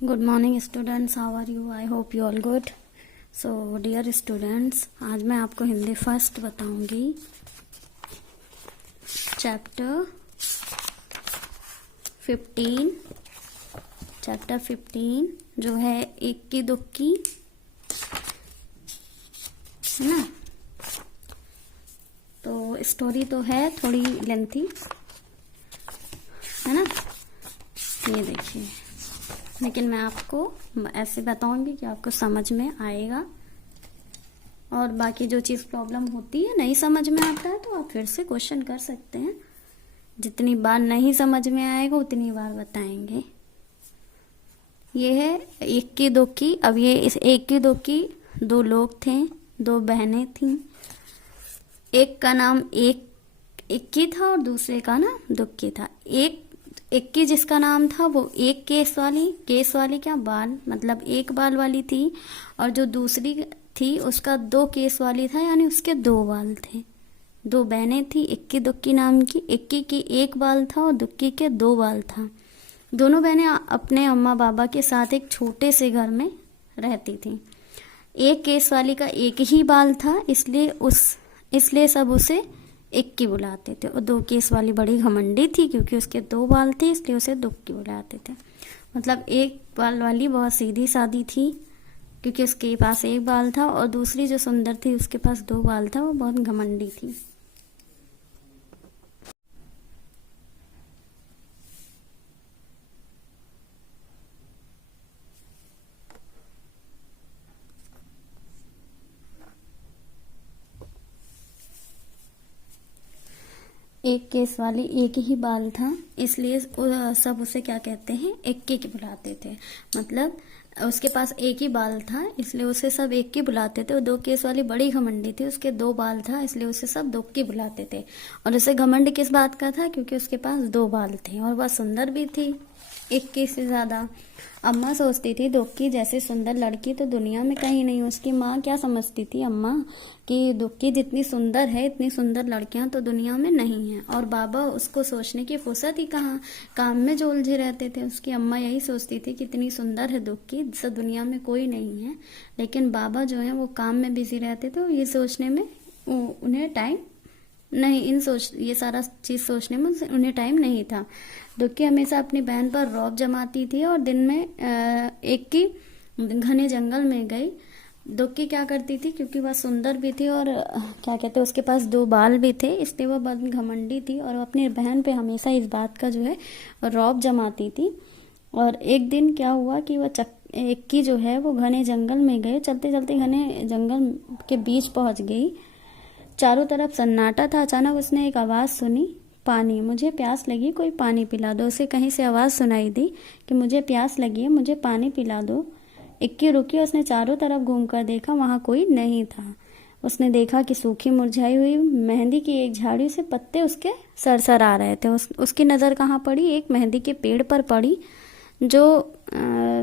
Good morning students, how are you? I hope you all good. So dear students, आज मैं आपको Hindi first बताऊंगी. Chapter 15 जो है इक्की दुक्की, है ना. तो स्टोरी तो है थोड़ी लेंथी, है ना. ये देखिए, लेकिन मैं आपको ऐसे बताऊंगी कि आपको समझ में आएगा. और बाकी जो चीज़ प्रॉब्लम होती है, नहीं समझ में आता है, तो आप फिर से क्वेश्चन कर सकते हैं. जितनी बार नहीं समझ में आएगा उतनी बार बताएंगे. ये है इक्की दुक्की. अब ये इस इक्की दुक्की, दो लोग थे, दो बहनें थीं. एक का नाम इक्की था और दूसरे का नाम दुक्की था. इक्की जिसका नाम था वो एक केस वाली क्या बाल, मतलब एक बाल वाली थी. और जो दूसरी थी उसका दो केस वाली था, यानी उसके दो बाल थे. दो बहनें थी इक्की दुक्की नाम की. इक्की की एक बाल था और दुक्की के दो बाल था. दोनों बहनें अपने अम्मा बाबा के साथ एक छोटे से घर में रहती थी. एक केस वाली का एक ही बाल था, इसलिए सब उसे इक्की बुलाते थे. और दो केस वाली बड़ी घमंडी थी, क्योंकि उसके दो बाल थे, इसलिए उसे दुक्की बुलाते थे. मतलब एक बाल वाली बहुत सीधी सादी थी, क्योंकि उसके पास एक बाल था. और दूसरी जो सुंदर थी, उसके पास दो बाल था, वो बहुत घमंडी थी. एक केस वाली एक ही बाल था, इसलिए सब उसे क्या कहते हैं, इक्की की बुलाते थे. मतलब उसके पास एक ही बाल था, इसलिए उसे सब एक की बुलाते थे. और दो केस वाली बड़ी घमंडी थी, उसके दो बाल था, इसलिए उसे सब दुक्की बुलाते थे. और उसे घमंड किस बात का था? क्योंकि उसके पास दो बाल थे और वह सुंदर भी थी इक्की से ज्यादा. अम्मा सोचती थी दुक्की जैसी सुंदर लड़की तो दुनिया में कहीं नहीं. उसकी माँ क्या समझती थी अम्मा, कि दुक्की जितनी सुंदर है, इतनी सुंदर लड़कियां तो दुनिया में नहीं हैं. और बाबा उसको सोचने की फुर्सत ही कहाँ, काम में जो उलझे रहते थे. उसकी अम्मा यही सोचती थी कि इतनी सुंदर है दुक्की, सब दुनिया में कोई नहीं है. लेकिन बाबा जो है वो काम में बिजी रहते थे, ये सोचने में उन्हें टाइम नहीं, ये सारा चीज सोचने में उन्हें टाइम नहीं था. दुक्की हमेशा अपनी बहन पर रौब जमाती थी और दिन में एक की घने जंगल में गई. दुक्की क्या करती थी, क्योंकि वह सुंदर भी थी और क्या कहते हैं, उसके पास दो बाल भी थे, इसलिए वह बहुत घमंडी थी. और अपनी बहन पे हमेशा इस बात का जो है रौब जमाती थी. और एक दिन क्या हुआ कि वह इक्की जो है वो घने जंगल में गए. चलते चलते घने जंगल के बीच पहुंच गई. चारों तरफ सन्नाटा था. अचानक उसने एक आवाज सुनी, पानी, मुझे प्यास लगी, कोई पानी पिला दो. उसे कहीं से आवाज सुनाई दी कि मुझे प्यास लगी है, मुझे पानी पिला दो. इक्की रुकी. उसने चारों तरफ घूमकर देखा, वहां कोई नहीं था. उसने देखा कि सूखी मुरझाई हुई मेहंदी की एक झाड़ी से पत्ते उसके सरसर आ रहे थे. उसकी नज़र कहाँ पड़ी? एक मेहंदी के पेड़ पर पड़ी, जो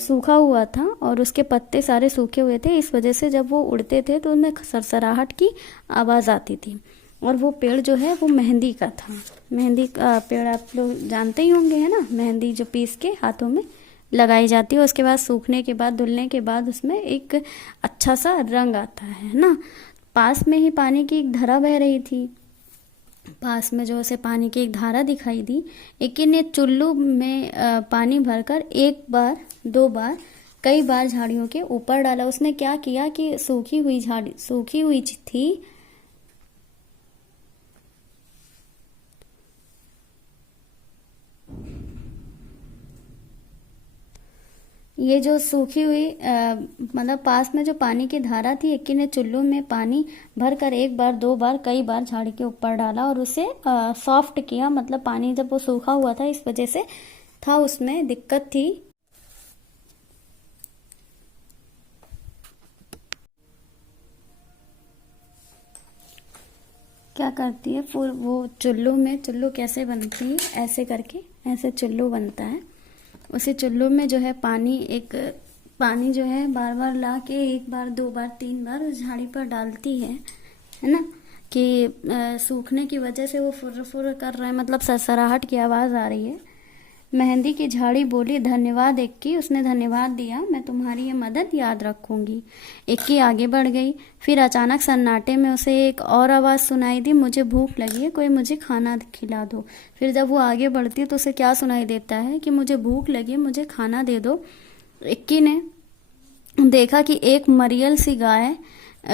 सूखा हुआ था और उसके पत्ते सारे सूखे हुए थे. इस वजह से जब वो उड़ते थे तो उनमें सरसराहट की आवाज़ आती थी. और वो पेड़ जो है वो मेहंदी का था. मेहंदी का पेड़ आप लोग जानते ही होंगे, है ना. मेहंदी जो पीस के हाथों में लगाई जाती है, उसके बाद सूखने के बाद, धुलने के बाद उसमें एक अच्छा सा रंग आता है ना. पास में ही पानी की एक धारा बह रही थी. पास में जो उसे पानी की एक धारा दिखाई दी. इक्की ने चुल्लू में पानी भरकर एक बार, दो बार, कई बार झाड़ियों के ऊपर डाला. उसने क्या किया कि सूखी हुई थी, ये जो सूखी हुई मतलब पास में जो पानी की धारा थी, इक्की ने चुल्लू में पानी भरकर एक बार, दो बार, कई बार झाड़ी के ऊपर डाला और उसे सॉफ्ट किया. मतलब पानी जब वो सूखा हुआ था, इस वजह से था, उसमें दिक्कत थी. क्या करती है फिर वो, चुल्लू कैसे बनती है, ऐसे करके, ऐसे चुल्लू बनता है. उसी चुल्लू में जो है पानी जो है बार बार ला के, एक बार, दो बार, तीन बार उस झाड़ी पर डालती है ना. कि सूखने की वजह से वो फुर फुर कर रहा है, मतलब सरसराहट की आवाज़ आ रही है. मेहंदी की झाड़ी बोली, धन्यवाद इक्की। उसने धन्यवाद दिया, मैं तुम्हारी ये मदद याद रखूंगी। इक्की आगे बढ़ गई। फिर अचानक सन्नाटे में उसे एक और आवाज़ सुनाई दी, मुझे भूख लगी है, कोई मुझे खाना खिला दो। फिर जब वो आगे बढ़ती तो उसे क्या सुनाई देता है कि मुझे भूख लगी है, मुझे खाना दे दो। इक्की ने देखा कि एक मरियल सी गाय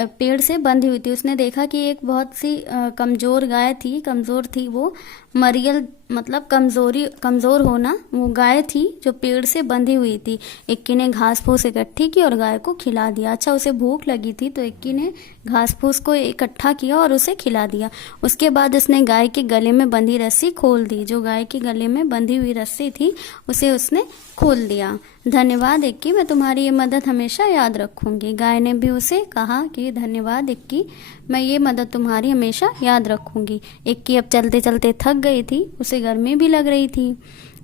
पेड़ से बंधी हुई थी। उसने देखा कि एक बहुत सी कमजोर गाय थी, कमजोर थी वो। मरियल मतलब कमजोर होना, वो गाय थी जो पेड़ से बंधी हुई थी। इक्की ने घास फूस इकट्ठी की और गाय को खिला दिया। अच्छा, उसे भूख लगी थी तो इक्की ने घास फूस को इकट्ठा किया और उसे खिला दिया। उसके बाद उसने गाय के गले में बंधी रस्सी खोल दी। जो गाय के गले में बंधी हुई रस्सी थी उसे उसने खोल दिया। धन्यवाद इक्की, मैं तुम्हारी ये मदद हमेशा याद रखूंगी। गाय ने भी उसे कहा कि धन्यवाद इक्की, मैं ये मदद तुम्हारी हमेशा याद रखूंगी। इक्की अब चलते चलते थक गई थी, उसे गर्मी भी लग रही थी।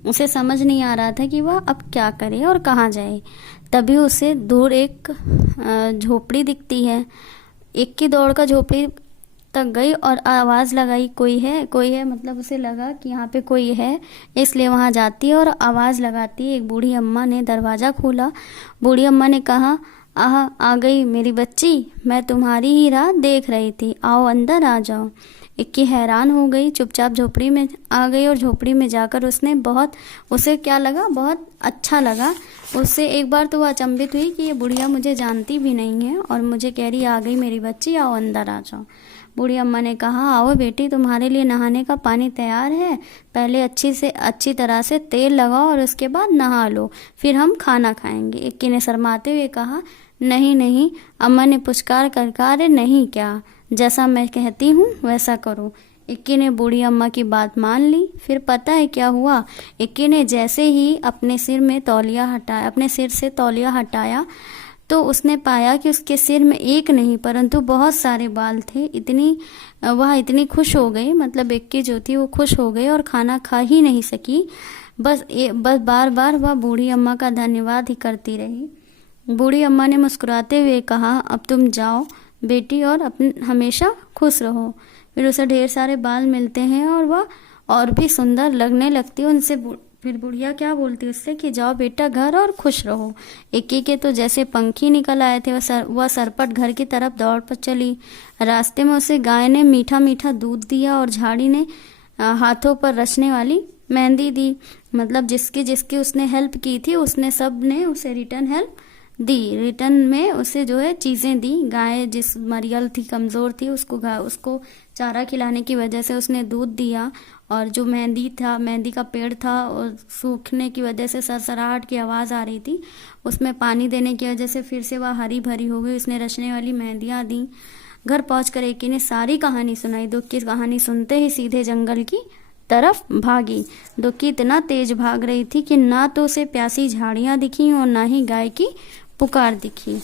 उसे समझ नहीं आ रहा था कि वह अब क्या करे और कहाँ जाए। तभी उसे दूर एक झोपड़ी दिखती है। इक्की दौड़कर झोपड़ी तक गई और आवाज़ लगाई, कोई है, कोई है। मतलब उसे लगा कि यहाँ पे कोई है, इसलिए वहाँ जाती है और आवाज़ लगाती है। एक बूढ़ी अम्मा ने दरवाज़ा खोला। बूढ़ी अम्मा ने कहा, आह, आ गई मेरी बच्ची, मैं तुम्हारी ही राह देख रही थी, आओ अंदर आ जाओ। इक्की हैरान हो गई, चुपचाप झोपड़ी में आ गई और झोपड़ी में जाकर उसे क्या लगा, बहुत अच्छा लगा। उससे एक बार तो वह अचंभित हुई कि ये बुढ़िया मुझे जानती भी नहीं है और मुझे कह रही, आ गई मेरी बच्ची, आओ अंदर आ जाओ। बूढ़ी अम्मा ने कहा, आओ बेटी, तुम्हारे लिए नहाने का पानी तैयार है। पहले अच्छी तरह से तेल लगाओ और उसके बाद नहा लो, फिर हम खाना खाएंगे। इक्की ने शर्माते हुए कहा, नहीं नहीं। अम्मा ने पुचकार कर कहा, अरे नहीं क्या, जैसा मैं कहती हूँ वैसा करो। इक्की ने बूढ़ी अम्मा की बात मान ली। फिर पता है क्या हुआ? इक्की ने जैसे ही अपने सिर से तौलिया हटाया तो उसने पाया कि उसके सिर में एक नहीं परंतु बहुत सारे बाल थे। वह इतनी खुश हो गई, मतलब इक्की जो थी वो खुश हो गई और खाना खा ही नहीं सकी। बस बार बार वह बूढ़ी अम्मा का धन्यवाद ही करती रही। बूढ़ी अम्मा ने मुस्कुराते हुए कहा, अब तुम जाओ बेटी और हमेशा खुश रहो। फिर उसे ढेर सारे बाल मिलते हैं और वह और भी सुंदर लगने लगती है। उनसे फिर बुढ़िया क्या बोलती उससे कि जाओ बेटा घर और खुश रहो। इक्की के तो जैसे पंखी निकल आए थे। वह सरपट घर की तरफ दौड़ पर चली। रास्ते में उसे गाय ने मीठा मीठा दूध दिया और झाड़ी ने हाथों पर रचने वाली मेहंदी दी। मतलब जिसकी जिसकी उसने हेल्प की थी उसने सब ने उसे रिटर्न हेल्प दी। रिटर्न में उसे जो है चीज़ें दी। गाय जिस मरियल थी, कमज़ोर थी, उसको चारा खिलाने की वजह से उसने दूध दिया। और जो मेहंदी का पेड़ था और सूखने की वजह से सरसराहट की आवाज़ आ रही थी, उसमें पानी देने की वजह से फिर से वह हरी भरी हो गई। उसने रचने वाली मेहंदियाँ दी। घर पहुंचकर इक्की ने सारी कहानी सुनाई। दुख की कहानी सुनते ही सीधे जंगल की तरफ भागी। दुखी इतना तेज भाग रही थी कि ना तो उसे प्यासी झाड़ियाँ दिखी और ना ही गाय की पुकार दिखी।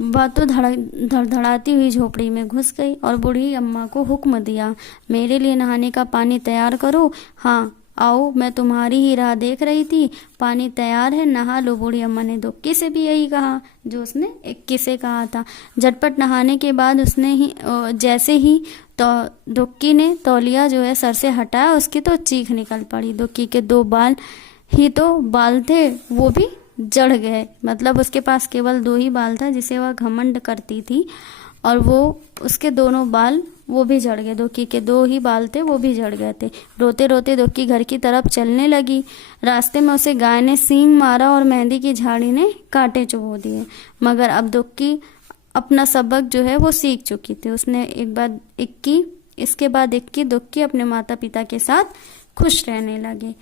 वह तो धड़धड़ाती हुई झोपड़ी में घुस गई और बूढ़ी अम्मा को हुक्म दिया, मेरे लिए नहाने का पानी तैयार करो। हाँ आओ, मैं तुम्हारी ही राह देख रही थी, पानी तैयार है, नहा लो। बूढ़ी अम्मा ने दुक्की से भी यही कहा जो उसने इक्की से कहा था। झटपट नहाने के बाद जैसे ही तो दुक्की ने तौलिया जो है सर से हटाया, उसकी तो चीख निकल पड़ी। दुक्की के 2 बाल थे, वो भी जड़ गए। मतलब उसके पास केवल 2 ही बाल था जिसे वह घमंड करती थी, और वो उसके दोनों बाल वो भी जड़ गए। दुक्की के 2 ही बाल थे, वो भी जड़ गए थे। रोते रोते दुक्की घर की तरफ चलने लगी। रास्ते में उसे गाय ने सींग मारा और मेहंदी की झाड़ी ने कांटे चुभो दिए। मगर अब दुक्की अपना सबक जो है वो सीख चुकी थी। इसके बाद इक्की दुक्की अपने माता पिता के साथ खुश रहने लगे।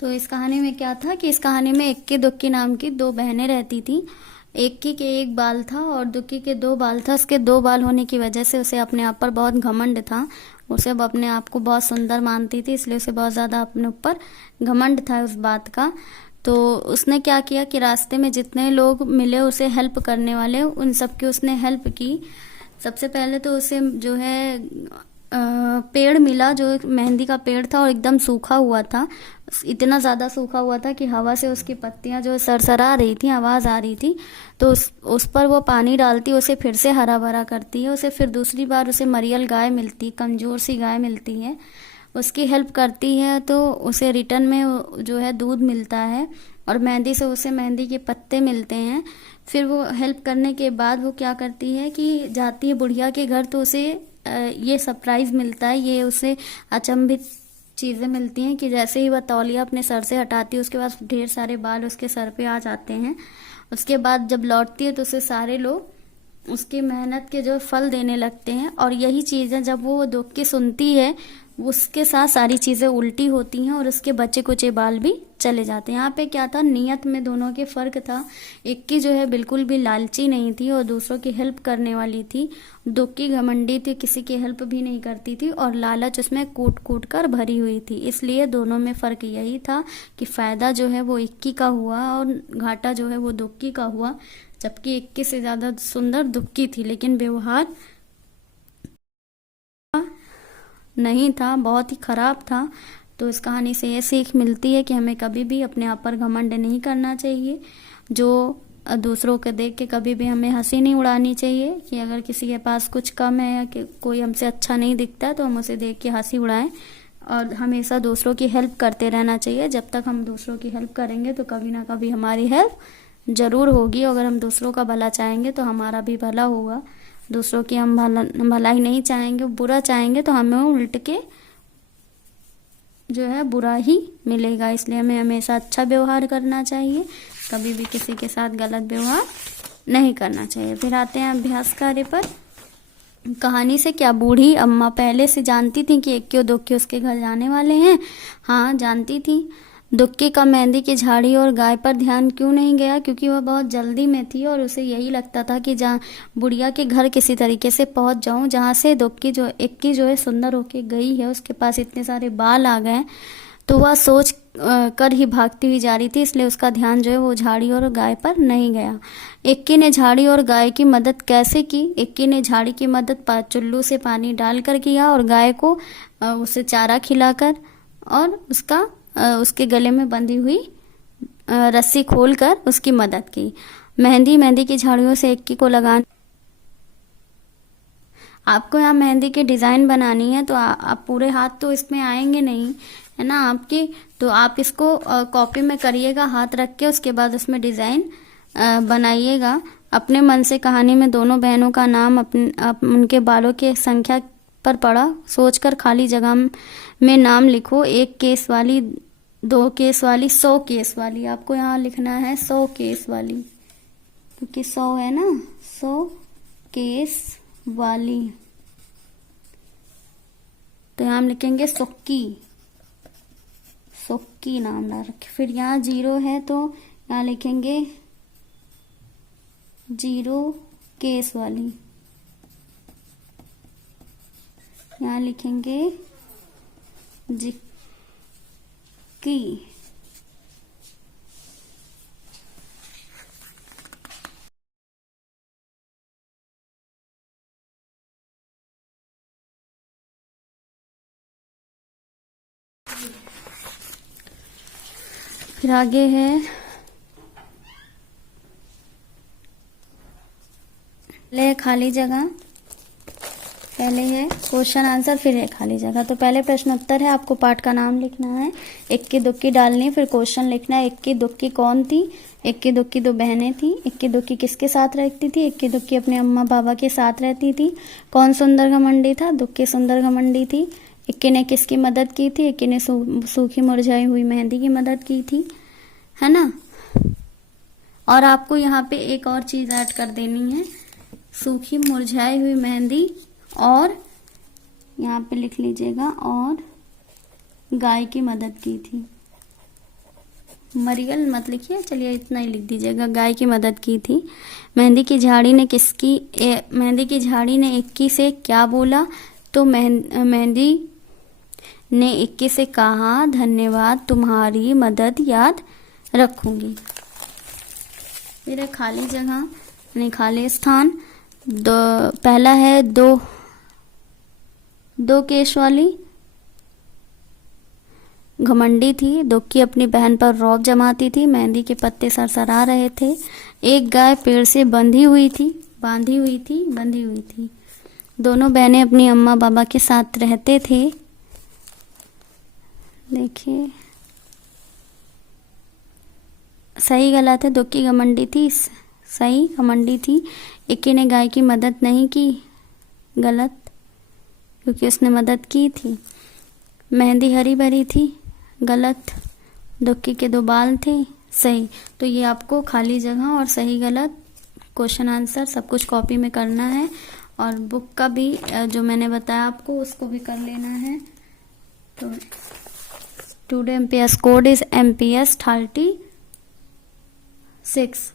तो इस कहानी में क्या था कि इस कहानी में इक्की दुक्की नाम की 2 बहनें रहती थी। इक्की के 1 बाल था और दुक्की के 2 बाल था। उसके 2 बाल होने की वजह से उसे अपने आप पर बहुत घमंड था। उसे अपने आप को बहुत सुंदर मानती थी, इसलिए उसे बहुत ज़्यादा अपने ऊपर घमंड था उस बात का। तो उसने क्या किया कि रास्ते में जितने लोग मिले उसे हेल्प करने वाले, उन सब की उसने हेल्प की। सबसे पहले तो उसे जो है पेड़ मिला जो एक मेहंदी का पेड़ था और एकदम सूखा हुआ था। इतना ज़्यादा सूखा हुआ था कि हवा से उसकी पत्तियां जो सरसरा रही थी, आवाज़ आ रही थी। तो उस पर वो पानी डालती, उसे फिर से हरा भरा करती है। उसे फिर दूसरी बार उसे मरियल गाय मिलती, कमज़ोर सी गाय मिलती है, उसकी हेल्प करती है। तो उसे रिटर्न में जो है दूध मिलता है और मेहंदी से उसे मेहंदी के पत्ते मिलते हैं। फिर वो हेल्प करने के बाद वो क्या करती है कि जाती है बुढ़िया के घर। तो उसे ये सरप्राइज मिलता है, ये उसे अचंभित चीज़ें मिलती हैं कि जैसे ही वह तौलिया अपने सर से हटाती है उसके बाद ढेर सारे बाल उसके सर पे आ जाते हैं। उसके बाद जब लौटती है तो उसे सारे लोग उसकी मेहनत के जो फल देने लगते हैं। और यही चीज़ें जब वो दुख की सुनती है, उसके साथ सारी चीज़ें उल्टी होती हैं और उसके बचे कुचे बाल भी चले जाते हैं। यहाँ पे क्या था, नियत में दोनों के फर्क था। एक की जो है बिल्कुल भी लालची नहीं थी और दूसरों की हेल्प करने वाली थी। दुख की घमंडी थी, किसी की हेल्प भी नहीं करती थी और लालच उसमें कूट कूट कर भरी हुई थी। इसलिए दोनों में फर्क यही था कि फायदा जो है वो इक्की का हुआ और घाटा जो है वो दुक्की का हुआ। जबकि इक्की से ज्यादा सुंदर दुक्की थी, लेकिन व्यवहार नहीं था, बहुत ही खराब था। तो इस कहानी से ये सीख मिलती है कि हमें कभी भी अपने आप पर घमंड नहीं करना चाहिए। जो दूसरों के देख के कभी भी हमें हंसी नहीं उड़ानी चाहिए कि अगर किसी के पास कुछ कम है या कि कोई हमसे अच्छा नहीं दिखता है तो हम उसे देख के हंसी उड़ाएं। और हमेशा दूसरों की हेल्प करते रहना चाहिए। जब तक हम दूसरों की हेल्प करेंगे तो कभी ना कभी हमारी हेल्प जरूर होगी। अगर हम दूसरों का भला चाहेंगे तो हमारा भी भला होगा। दूसरों की हम भलाई नहीं चाहेंगे, बुरा चाहेंगे तो हमें उल्ट के जो है बुरा ही मिलेगा। इसलिए हमें हमेशा अच्छा व्यवहार करना चाहिए, कभी भी किसी के साथ गलत व्यवहार नहीं करना चाहिए। फिर आते हैं अभ्यास कार्य पर। कहानी से क्या बूढ़ी अम्मा पहले से जानती थी कि एक क्यों दुक्की उसके घर जाने वाले हैं? हाँ, जानती थी। दुक्की का मेहंदी की झाड़ी और गाय पर ध्यान क्यों नहीं गया? क्योंकि वह बहुत जल्दी में थी और उसे यही लगता था कि जहाँ बुढ़िया के घर किसी तरीके से पहुंच जाऊं, जहाँ से दुक्की जो इक्की जो है सुंदर होके गई है, उसके पास इतने सारे बाल आ गए। तो वह सोच कर ही भागती हुई जा रही थी, इसलिए उसका ध्यान जो है वो झाड़ी और गाय पर नहीं गया। इक्की ने झाड़ी और गाय की मदद कैसे की? इक्की ने झाड़ी की मदद चुल्लू से पानी डालकर किया और गाय को उसे चारा खिलाकर और उसके गले में बंधी हुई रस्सी खोलकर उसकी मदद की। मेहंदी की झाड़ियों से इक्की को लगाना। आपको यहाँ मेहंदी की डिज़ाइन बनानी है तो आप पूरे हाथ तो इसमें आएंगे नहीं, है ना आपकी। तो आप इसको कॉपी में करिएगा हाथ रख के, उसके बाद उसमें डिज़ाइन बनाइएगा। अपने मन से कहानी में दोनों बहनों का नाम उनके बालों की संख्या पर पड़ा सोचकर खाली जगह में नाम लिखो। 1 केस वाली, 2 केस वाली, 100 केस वाली। आपको यहाँ लिखना है 100 केस वाली, क्योंकि 100 है ना, 100 केस वाली। तो यहाँ हम लिखेंगे सुक्की, सुक्की नाम डाल रखे। फिर यहाँ 0 है तो यहाँ लिखेंगे 0 केस वाली। यहाँ लिखेंगे जिक्की। फिर आगे है ले खाली जगह। पहले है क्वेश्चन आंसर, फिर है खाली जगह। तो पहले प्रश्न उत्तर है, आपको पाठ का नाम लिखना है, इक्की दुक्की डालनी है, फिर क्वेश्चन लिखना है इक्की दुक्की कौन थी? इक्की दुक्की 2 बहनें थी। इक्की दुक्की किसके साथ रहती थी? इक्की दुक्की अपने अम्मा बाबा के साथ रहती थी। कौन सुंदर घमंडी था? दुक्की सुंदर घमंडी थी। इक्की ने किसकी मदद की थी? इक्की ने सूखी मुरझाई हुई मेहंदी की मदद की थी, है ना। और आपको यहाँ पे एक और चीज ऐड कर देनी है, सूखी मुरझाई हुई मेहंदी, और यहाँ पे लिख लीजिएगा और गाय की मदद की थी। मरियल मत लिखिए, चलिए इतना ही लिख दीजिएगा, गाय की मदद की थी। मेहंदी की झाड़ी ने इक्की से क्या बोला? तो मेहंदी ने इक्की से कहा, धन्यवाद, तुम्हारी मदद याद रखूंगी। फिर खाली जगह यानी खाली स्थान। पहला है दो केश वाली घमंडी थी। दुक्की अपनी बहन पर रौब जमाती थी। मेहंदी के पत्ते सरसरा रहे थे। एक गाय पेड़ से बंधी हुई थी। दोनों बहनें अपनी अम्मा बाबा के साथ रहते थे। देखिए सही गलत है। दुक्की घमंडी थी, सही घमंडी थी। इक्की ने गाय की मदद नहीं की, गलत, क्योंकि उसने मदद की थी। मेहंदी हरी भरी थी, गलत। दुक्की के 2 बाल थे, सही। तो ये आपको खाली जगह और सही गलत क्वेश्चन आंसर सब कुछ कॉपी में करना है, और बुक का भी जो मैंने बताया आपको उसको भी कर लेना है। तो today MPS code is MPS 36।